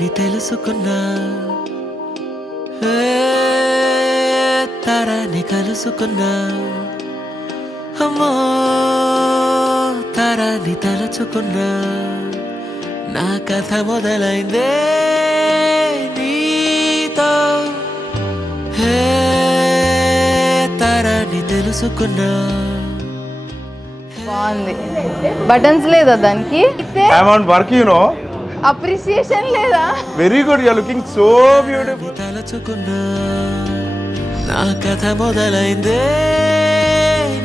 తరాన్ని తెలుసుకున్నా, తరాన్ని కలుసుకున్నా, అమ్మో తరాన్ని తలుచుకున్నా. నా కథ మొదలైందే నీతో, తరాన్ని తెలుసుకున్నా. బాగుంది. బటన్స్ లేదా దానికి? వర్క్ యు నో అప్రిసియేషన్ లేదా? Very good, you are looking so beautiful. తలుచుకున్నా, నా కథ మొదలైందే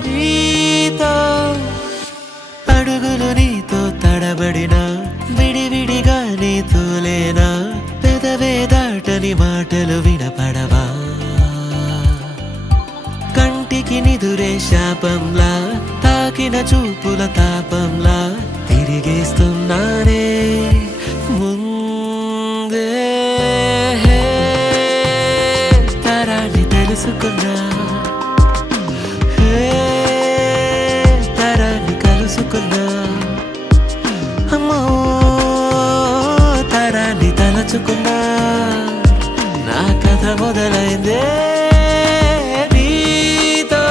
నీతో. అడుగులు నీతో తడబడినా, విడివిడిగా నీతో లేనా, పెదవే దాటని మాటలు వినపడవా, కంటికి నిదురే శాపంలా, తాకిన చూపుల తాపంలా తిరిగేస్తున్నానే ముందే. తరాన్ని తెలుసుకున్నా, తరాన్ని కలుసుకున్నా, అమ్మో తరాన్ని తలచుకున్నా. నా కథ మొదలైందే నీతో.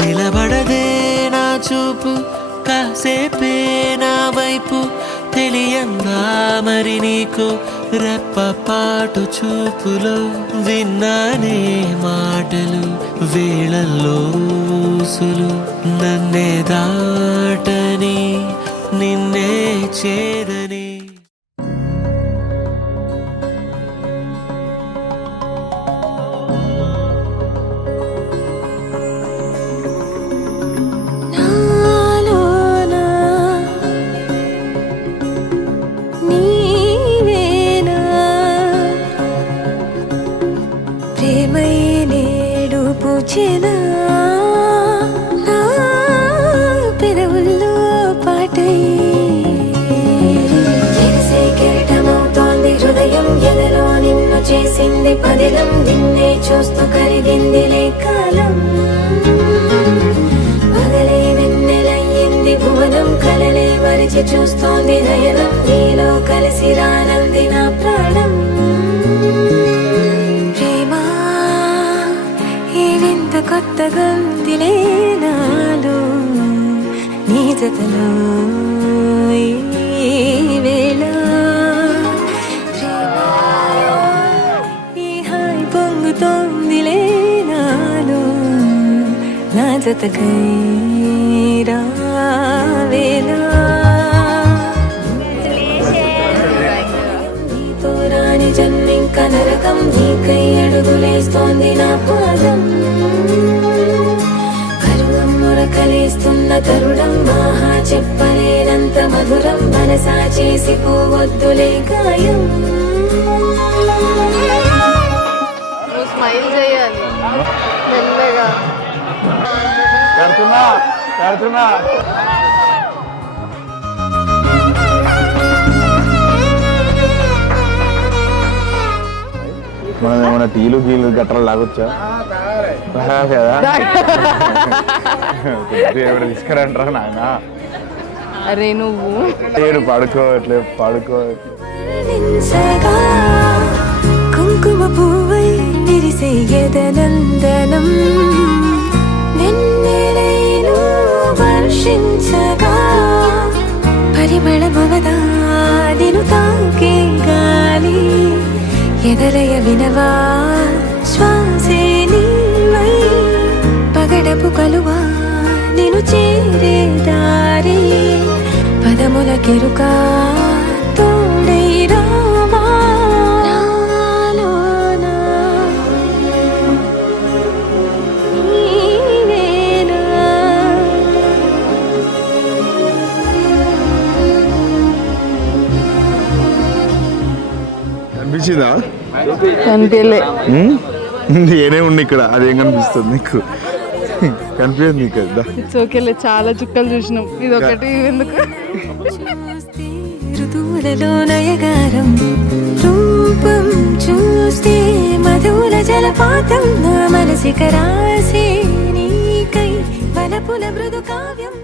నిలబడదే నా చూపు కాసేపే నా వైపు, తెలియందా మరి నీకు రెప్పపాటు చూపులో విన్నానే మాటలు, వేళల్లో ఊసులు, నన్నే దాటని నిన్నే చేరని. పెదవుల్లో పాటై ఎగసే కెరటమవుతోంది హృదయం, ఎదలో నిన్ను చేసింది పదిలం, నిన్నే చూస్తూ కరిగిందిలే కాలం. పగలే వెన్నెలయ్యింది భువనం, కలలే మరిచి చూస్తోంది నయనం, నీలో కలిసి రానంది నా ప్రాణం. కొత్తగా ఉందిలే నాలో నీ జతలో ఈ వేళ. ఈ హాయి పొంగుతోందిలే నాలో నా జతకై రావేళ. నీతో రాని జన్మింక నరకం, నీకై అడుగులేస్తోంది నా పాదం. కలిస్తున్న తరుణం మహా చెప్పలేనంత మధురం, మనసా చేసి పోవద్దులే గాయం. నువ్వు స్మైల్ చేయాలి మెల్లగా. మనం ఏమైనా టీలు గీలు గట్రా లాగొచ్చా కదా? తీసుకురంటారా నాయన? అరే నువ్వు పడుకోవట్లేదు. కుంకుమ పువ్వై విరిసే యదనందనం, వెన్నెలైను వర్షించగా, పరిమళమవదా నిను తాకే గాలి, ఎదలయ వినవా శ్వాసే నీవై, పగడపు కలువా నిను చేరే దారి, పదముల కెరుకా తోడై రావా. నాలోనా నీవేనా? కనిపించిందా? కనిపించలే. నేనే ఉన్నా ఇక్కడ, అదేం కనిపిస్తుంది నీకు? కన్ఫ్యూజ్ నీకు కదా. ఇట్స్ ఓకేలే, చాలా చుక్కలు చూసినాం, ఇది ఒకటి ఎందుకు. చూస్తే ఋతువులలో నయగారం రూపం చూస్తే మధుర జలపాతం నా మనసిక రాసే నీకై వలపుల మృదు కావ్యం